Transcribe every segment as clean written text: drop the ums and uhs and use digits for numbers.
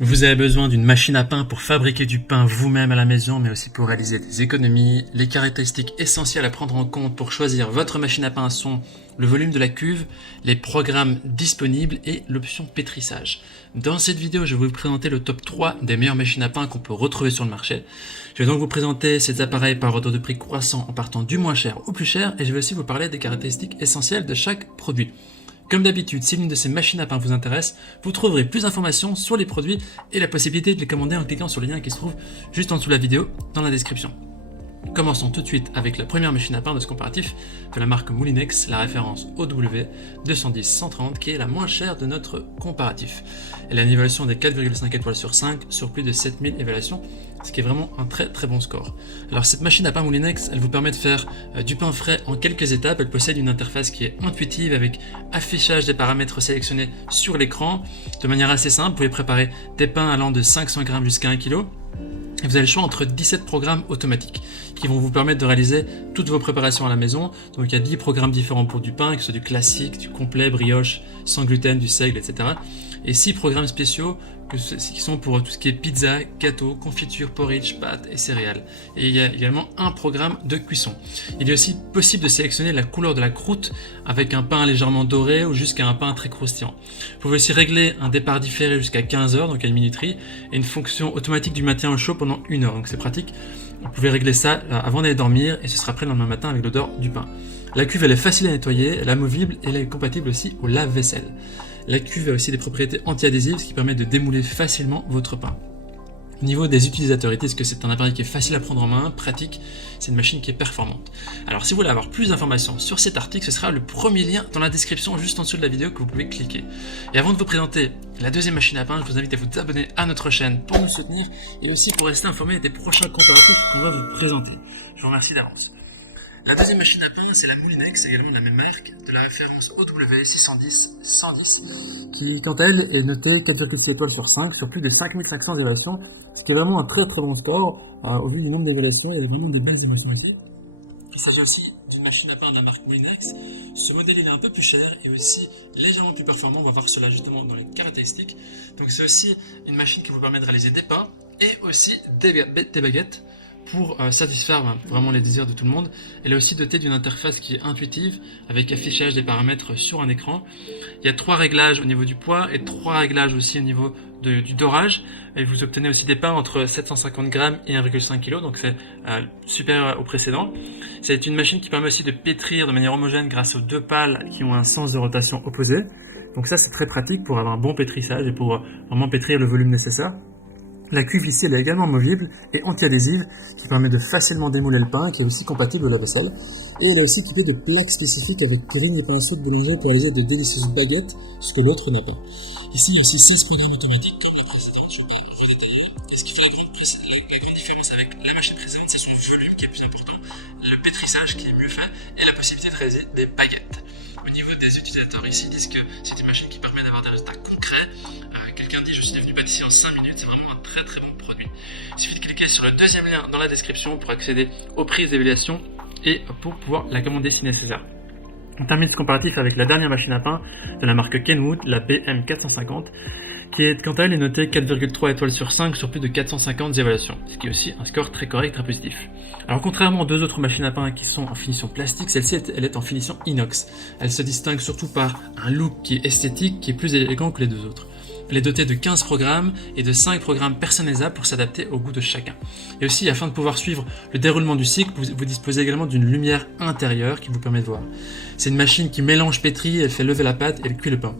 Vous avez besoin d'une machine à pain pour fabriquer du pain vous-même à la maison, mais aussi pour réaliser des économies. Les caractéristiques essentielles à prendre en compte pour choisir votre machine à pain sont le volume de la cuve, les programmes disponibles et l'option pétrissage. Dans cette vidéo, je vais vous présenter le top 3 des meilleures machines à pain qu'on peut retrouver sur le marché. Je vais donc vous présenter ces appareils par ordre de prix croissant en partant du moins cher au plus cher, et je vais aussi vous parler des caractéristiques essentielles de chaque produit. Comme d'habitude, si l'une de ces machines à pain vous intéresse, vous trouverez plus d'informations sur les produits et la possibilité de les commander en cliquant sur le lien qui se trouve juste en dessous de la vidéo dans la description. Commençons tout de suite avec la première machine à pain de ce comparatif de la marque Moulinex, la référence OW210-130 qui est la moins chère de notre comparatif. Elle a une évaluation des 4,5 étoiles sur 5 sur plus de 7000 évaluations, ce qui est vraiment un très très bon score. Alors cette machine à pain Moulinex, elle vous permet de faire du pain frais en quelques étapes. Elle possède une interface qui est intuitive avec affichage des paramètres sélectionnés sur l'écran. De manière assez simple, vous pouvez préparer des pains allant de 500 g jusqu'à 1 kg. Et vous avez le choix entre 17 programmes automatiques qui vont vous permettre de réaliser toutes vos préparations à la maison. Donc il y a 10 programmes différents pour du pain, que ce soit du classique, du complet, brioche, sans gluten, du seigle, etc. Et 6 programmes spéciaux qui sont pour tout ce qui est pizza, gâteau, confiture, porridge, pâtes et céréales. Et il y a également un programme de cuisson. Il est aussi possible de sélectionner la couleur de la croûte avec un pain légèrement doré ou jusqu'à un pain très croustillant. Vous pouvez aussi régler un départ différé jusqu'à 15 heures, donc à une minuterie, et une fonction automatique du maintien au chaud pendant 1 heure. Donc c'est pratique. Vous pouvez régler ça avant d'aller dormir et ce sera prêt le lendemain matin avec l'odeur du pain. La cuve elle est facile à nettoyer, elle est amovible et elle est compatible aussi au lave-vaisselle. La cuve a aussi des propriétés anti-adhésives, ce qui permet de démouler facilement votre pain. Au niveau des utilisateurs, ils disent que c'est un appareil qui est facile à prendre en main, pratique, c'est une machine qui est performante. Alors si vous voulez avoir plus d'informations sur cet article, ce sera le premier lien dans la description juste en dessous de la vidéo que vous pouvez cliquer. Et avant de vous présenter la deuxième machine à pain, je vous invite à vous abonner à notre chaîne pour nous soutenir et aussi pour rester informé des prochains comparatifs qu'on va vous présenter. Je vous remercie d'avance. La deuxième machine à pain, c'est la Moulinex, également de la même marque, de la référence OW610-110, qui, quant à elle, est notée 4,6 étoiles sur 5, sur plus de 5500 évaluations, ce qui est vraiment un très très bon score, au vu du nombre d'évaluations. Il y a vraiment de belles émotions aussi. Il s'agit aussi d'une machine à pain de la marque Moulinex. Ce modèle il est un peu plus cher et aussi légèrement plus performant, on va voir cela justement dans les caractéristiques. Donc c'est aussi une machine qui vous permet de réaliser des pains et aussi des baguettes, pour satisfaire vraiment les désirs de tout le monde. Elle est aussi dotée d'une interface qui est intuitive, avec affichage des paramètres sur un écran. Il y a 3 réglages au niveau du poids et 3 réglages aussi au niveau du dorage. Et vous obtenez aussi des pains entre 750 g et 1,5 kg, donc c'est supérieur au précédent. C'est une machine qui permet aussi de pétrir de manière homogène grâce aux 2 pales qui ont un sens de rotation opposé. Donc ça c'est très pratique pour avoir un bon pétrissage et pour vraiment pétrir le volume nécessaire. La cuve ici elle est également movible et anti-adhésive qui permet de facilement démouler le pain, qui est aussi compatible au lave-vaisselle. Et elle est aussi équipée de plaques spécifiques avec purine et pinceau de boulanger pour réaliser de délicieuses baguettes, ce que l'autre n'a pas. Ici il y a aussi 6 programmes automatiques comme la précédente, je vais pas vous détailler. Et ce qui fait la grande différence avec la machine précédente, c'est son volume qui est plus important, le pétrissage qui est mieux fait et la possibilité de réaliser des baguettes. Au niveau des utilisateurs ici, ils disent que c'est une machine qui permet d'avoir des résultats concrets. Quelqu'un dit je suis devenu pâtissier en 5 minutes, c'est vraiment un très très bon produit. Il suffit de cliquer sur le deuxième lien dans la description pour accéder aux prises d'évaluation et pour pouvoir la commander si nécessaire. On termine ce comparatif avec la dernière machine à pain de la marque Kenwood, la BM450, qui est quant à elle est notée 4,3 étoiles sur 5 sur plus de 450 évaluations, ce qui est aussi un score très correct, très positif. Alors contrairement aux 2 autres machines à pain qui sont en finition plastique, celle-ci elle est en finition inox. Elle se distingue surtout par un look qui est esthétique, qui est plus élégant que les 2 autres. Elle est dotée de 15 programmes et de 5 programmes personnalisables pour s'adapter au goût de chacun. Et aussi, afin de pouvoir suivre le déroulement du cycle, vous disposez également d'une lumière intérieure qui vous permet de voir. C'est une machine qui mélange pétri, elle fait lever la pâte et elle cuit le pain.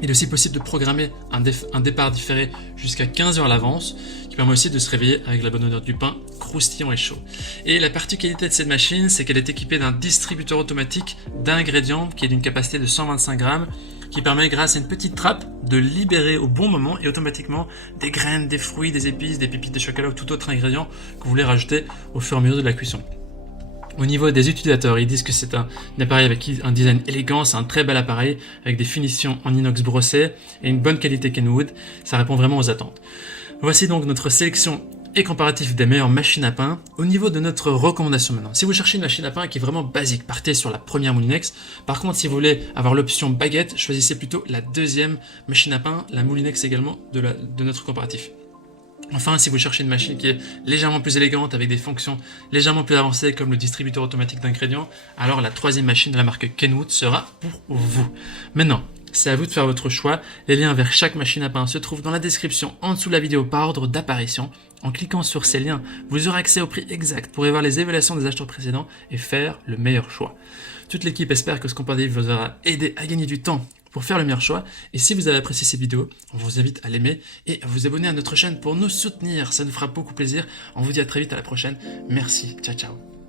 Il est aussi possible de programmer un départ différé jusqu'à 15 heures à l'avance, qui permet aussi de se réveiller avec la bonne odeur du pain, croustillant et chaud. Et la particularité de cette machine, c'est qu'elle est équipée d'un distributeur automatique d'ingrédients qui est d'une capacité de 125 g, qui permet grâce à une petite trappe de libérer au bon moment et automatiquement des graines, des fruits, des épices, des pépites de chocolat ou tout autre ingrédient que vous voulez rajouter au fur et à mesure de la cuisson. Au niveau des utilisateurs, ils disent que c'est un appareil avec un design élégant, c'est un très bel appareil avec des finitions en inox brossé et une bonne qualité Kenwood, ça répond vraiment aux attentes. Voici donc notre sélection et comparatif des meilleures machines à pain au niveau de notre recommandation maintenant. Si vous cherchez une machine à pain qui est vraiment basique, partez sur la première Moulinex. Par contre, si vous voulez avoir l'option baguette, choisissez plutôt la deuxième machine à pain, la Moulinex également de notre comparatif. Enfin, si vous cherchez une machine qui est légèrement plus élégante avec des fonctions légèrement plus avancées comme le distributeur automatique d'ingrédients, alors la troisième machine de la marque Kenwood sera pour vous. Maintenant, c'est à vous de faire votre choix. Les liens vers chaque machine à pain se trouvent dans la description en dessous de la vidéo par ordre d'apparition. En cliquant sur ces liens, vous aurez accès au prix exact pour y voir les évaluations des acheteurs précédents et faire le meilleur choix. Toute l'équipe espère que ce comparatif vous aura aidé à gagner du temps pour faire le meilleur choix. Et si vous avez apprécié cette vidéo, on vous invite à l'aimer et à vous abonner à notre chaîne pour nous soutenir. Ça nous fera beaucoup plaisir. On vous dit à très vite, à la prochaine. Merci. Ciao, ciao.